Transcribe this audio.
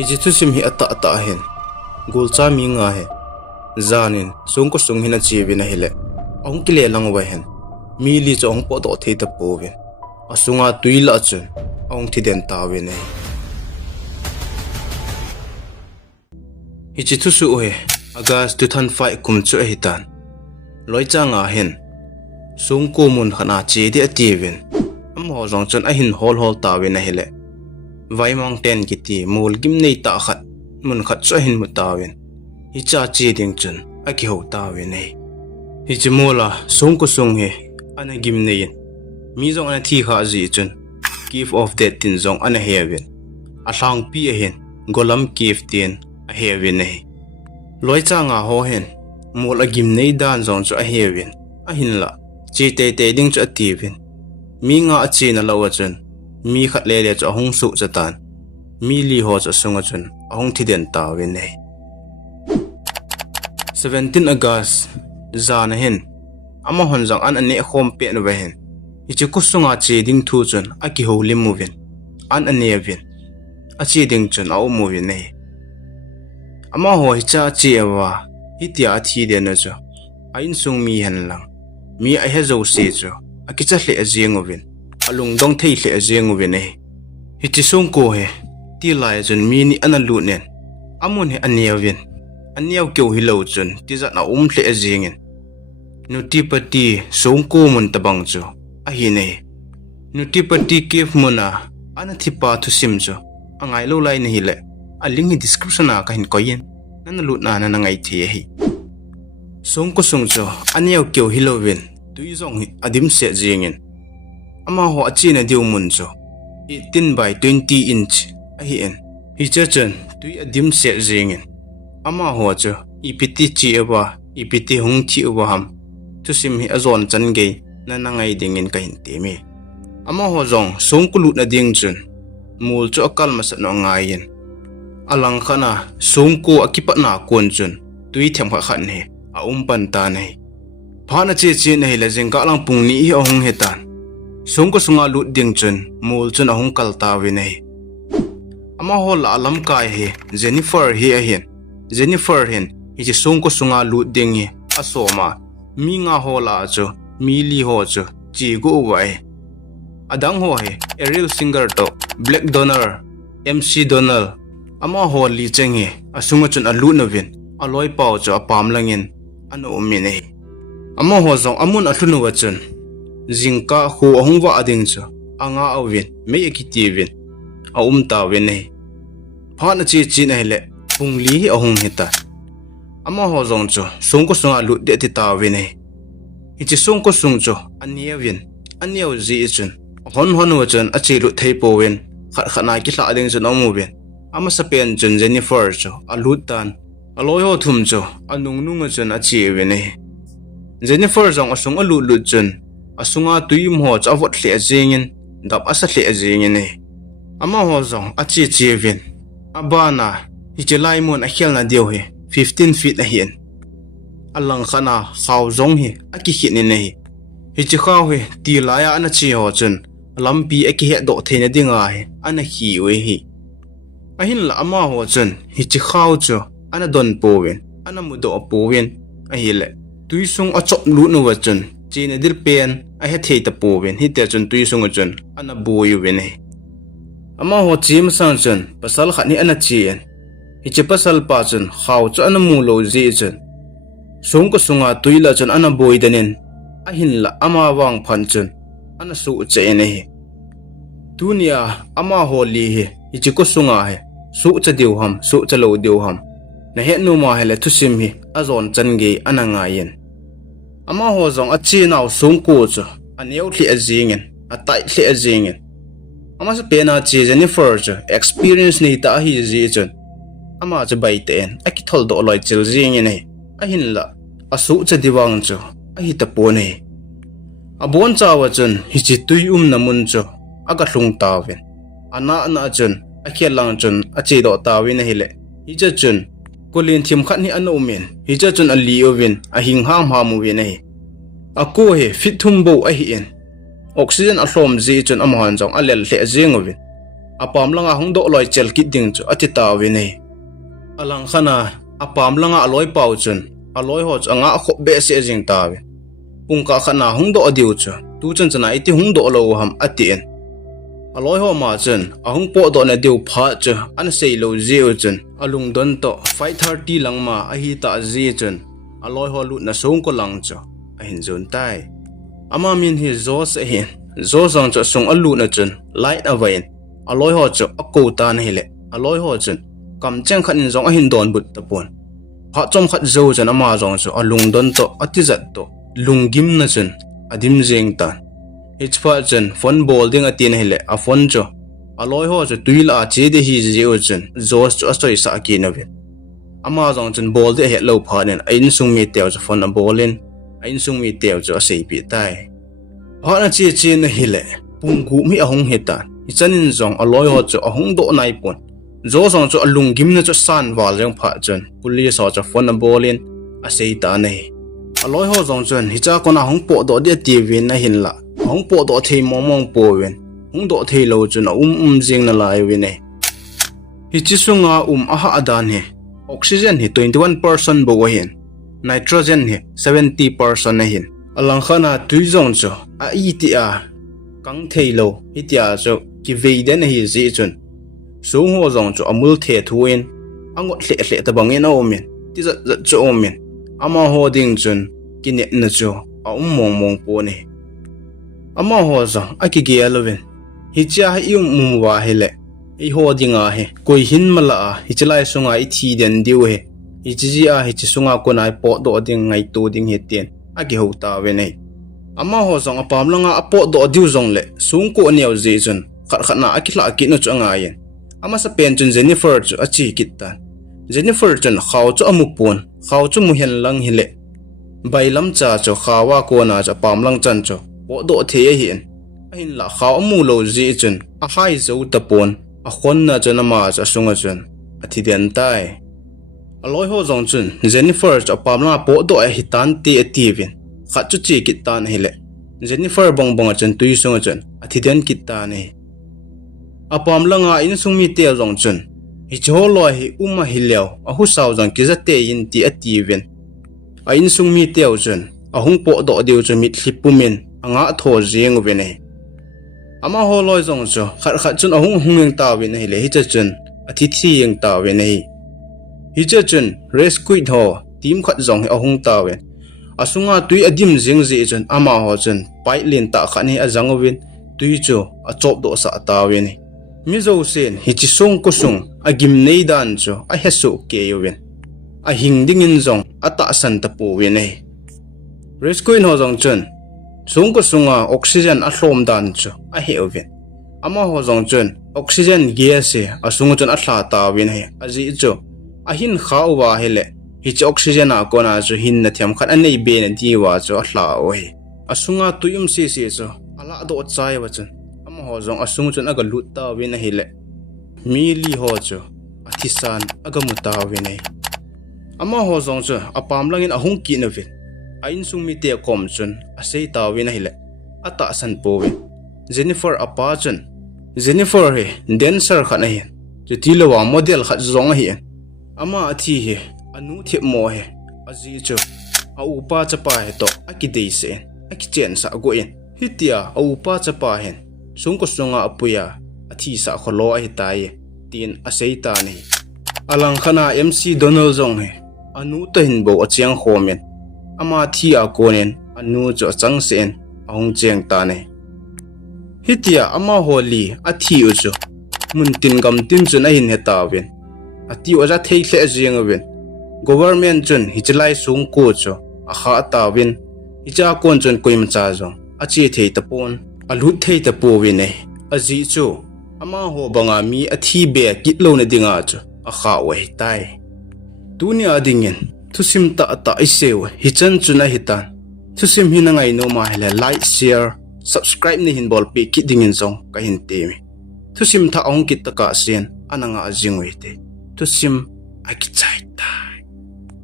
Hiji thusim hi ata hen gulcha mi nga he zanin songko sung hina chibina hile ong kile langwa hen mi li chong po do thei ta povin asunga tuila chun ong thiden tawin ne hiji thusu he agas 2005 kum chu hitan loicha nga hen songko mun khana che de ativin am ho jong chun a hin hol tawin na hile vai mountain kiti mul gim nei ta khat mun khat cho hin mutawin hi cha chi ding chun a ki ho tawin nei hi chi mola songko sung he ana gim nei mi jong ana thi kha ji chun give of that tin jong ana hewin a hlang pi a hen golam give tin a hewin nei loi cha nga ho hen mol a gim nei dan jong chu a hewin a hin la chi te ding chu ativin mi nga a chi na lawa chun mi khat le cho hong su chatan mi li ho cho sunga chun hong thiden tawin nei 17 August zana hen ama honjang an ane khom pe no hen ichi kusunga chi ding thu chun aki ho limovin an ane vin a chi ding chun au movin nei ama ho cha chi awa hitia athi de na cho ain sung mi hen lang mi a he zo se cho akicha hle ajengovin alung dong thei hle ajengovin nei hiti songko he ti lai chun mi ni analu nen amun he aniawin aniaw keu hilo chun ti za na hle ajengin NUTTY pati songko mun tabang chu a hi nei NUTTY pati kef muna ana thipa thusim chu angai lo lai nei le a link hi description a ka hin koyen nan lu na na ngai the hi songko sung chu aniaw keu hilovin tui zong hi adim se jengin ama ho achina diu mun chu 18 by 20 inch a hi en hi chachan tui adim se jengin ama ho chu ipiti chi awa ipiti hung thi awa ham thusim hi azon chan ge na nangai dingin ka hin te mi ama ho jong songko lut na ding chun mul chu akal ma sa no ngayen alang khana songko akipa na kon chun tui them kha khan he a pan ta nei phana che nei la jengka lang pung ni hi ahong hetan songko sunga lut ding chun mul chun ahong kal ta wi nei ama ho la lam kai he Jennifer hi a hen Jennifer hen hi songko sunga lut ding hi asoma mi nga ho la chu mi li ho chu chi go wai adang ho he aerial singer to Black Donor MC Donald ama ho li cheng he asunga chun alu novin aloi pau chu apam langin anu mi nei ama ho zong amun athunu wa chun jingka hu ahungwa ading chu anga awin me ekitivin a ta wen nei phana chi nei le pungli ahung heta ama ho zong chu songko sunga lu de ti ta wen nei ichi songko sung chu aniawin aniaw ji chun hon wa chun achi lu thei po wen khat khana ki hla ading chun amu wen ama sa pen chun Jennifer chu alut tan aloi ho thum chu anung nung chun achi wen nei Jennifer zong asung alu lu chun asunga tuim ho chawat hle jengin dap asa hle jengin nei ama ho zong achi wen abana hichelai mon a khelna deu he 15 feet a hian alang khana khaw zong hi aki hit nei hichi khaw he ti laya ana chi ho chun lampi aki he do theina dinga he ana hi we hi ahin la ama ho chun hichi khaw chu ana don powen ana mudo powen a hile tuisung a chop lu no wa chun china dir pen a he thei ta powen hi te chun tuisung chun ana boy we nei ama ho chim sang chun pasal khani ana chien hichi pasal pa chun khaw chu ana mu lo ji chun songko sunga tuila chun ana boy danin a hin la ama wang phan chun ana su che nei tunia ama ho li he hichi ko sunga he su cha diu ham su cha lo diu ham na he nu ma hele thusim hi azon chan ge ana nga yen ama ho zong achi naw songko chu aneu thli ajingen atai thli ajingen ama sa pena chi Jennifer chu experience ni ta hi ji chun ama cha bai ten aki thol do loi chil jing nei a hin la asu cha diwang chu a hi ta po nei abon chawa chun hi chi tui na mun chu aga hlung tawin ana chun a khelang chun a che do tawin hi le hi cha chun kolin thim khat ni anu men hi cha chun ali ovin a hing ham hamu we nei a ko he fit thum bo a hi en oxygen a hlom ji chun amhan jong alel hle jing ovin apam langa hung do loi chel kit ding chu ati ta we nei alang khana apam langa aloi pau chun aloi ho anga kho be se jing ta we pungka khana hung do adiu chu tu chen chana iti hung do lo ham ati en aloi ho ma chen ahung po do na diu pha chu an sei lo zeu chen alung don to 5:30 langma a hi ta ji chen aloi ho lu na songko lang chu a hin zon tai ama min hi zo se hin zo zang chu song alu na chen light avain aloi ho chu akko ta na hele aloi ho chen kam cheng khan in zong a hin don but ta pon ha chom khat zo chen ama zong chu alung don to ati zat to lungim na chen adim jeng ta ichfa chen phone ball ding atin hele a phone cho aloi ho chu tuila che de hi je chen zo chu asoi sa ki na ve ama zong chen ball de he lo pha nen ain sung mi tew chu phone a ballin ain sung mi tew chu sei pi tai ha na che che na hele punggu mi ahong heta ichanin zong aloi ho chu ahong do nai pon zo zong chu alungim na chu san wal jeng pha chen police ho chu phone a ballin a sei ta nei aloi ho zong chen hi cha kona hong po do de tv na hin la hong po do thei mong po wen hong do thei lo chen jing na lai we nei hi chi sunga aha adan he oxygen hi 21% bo hin nitrogen hi 70% na hin alang khana tui zong cho a iti a kang thei lo itia cho ki veiden hi ji chun so ho zong cho amul the thuin angot hle ta bangin o men ti za cho o men ama ho ding chun ki ne na cho a mong po ne ama ho zong a ki ge aloven hi cha hi um wa hele i ho dinga he koi hin mala a hi chlai sunga I thi den diu he hi chi a hi chi sunga ko nai po do ding ngai tu ding he ten a gi ho ta we nei ama ho zong apam langa apo do diu zong le songko neu je chun khat na akila ki no changa yen ama sa pen chun Jennifer chu achi kitan Jennifer chun khaw chu amupon khaw chu mu hen lang hile bailam cha chu khawa ko na cha pam lang chan chu po do the hin ahin la khaw mu lo je chun a hai zo ta pon a khon na chana ma cha sunga chun athi den tai aloi ho zong chun Jennifer cha pam la po do a hitan ti ativin khat chu chi kitan hile Jennifer bong chun tui sunga chun athi den kitane apam langa in sungmi te zong chun hi cholo hi uma hileo a hu saw jang ki zate in ti ativin a in sungmi te chun a hung po do diu chu mit hlipumin anga tho jeng vene ama ho loi zong chu khat chun a hung ta win hi le hi cha chun athi thi yeng ta we nei hi cha chun rescue tho team khat zong a hung ta we asunga tui adim jeng ji chun ama ho chun pai len ta khani a jang win tui chu a chop do sa ta we ni mi zo sen hi chi song ko sung a gim nei dan chu a hesu ke wen a hing ding in zong ata san ta pu we nei rescue ho zong chun songko sunga oxygen a hlom dan chu a heuven ama ho zong chun oxygen gas e a sunga chun a thla ta win he a ji chu a hin khaw wa hele hi chi oxygen a kona chu hin na thiam khat anei be na di wa chu a thla o he a sunga tuyum se chu ala do chai wa chun ama ho zong a sung chun aga lut ta win hele mi li ho chu a thisan aga mu ta win he ama ho zong chu apam langin a hung ki na vin ain sungmi te kom chun a sei ta win hile ata san po wi Jennifer apa chun Jennifer he dancer khana hi chu tilawa model khat zong hi ama athi he anu the mo he aji chu a upa chapa he to aki dei se aki chen sa go in hitia a upa chapa hen sungko sunga apuya athi sa kholo a hi tai tin a sei ta ni alang khana MC Donald zong he anu ta hin bo achiang khomen ama thi a konen anu cho chang sen ahong cheng ta ne hitia ama holi athi u cho mun tin gam tin chun a hin heta wen ati oja thei hle jeng wen government chun hichlai sung ko cho a kha ta wen icha kon chun koim cha jong achi thei ta pon alu thei ta po wen ne aji chu ama ho banga mi athi be kitlo na dinga cho a kha wei tai tunia dingen thusim ta isew hichan chuna hitan thusim hinangai no ma hele like share subscribe ni hin bol pe kiding in song ka hin te mi thusim tha ong kit ta ka sen ananga jingwe te thusim akichai ta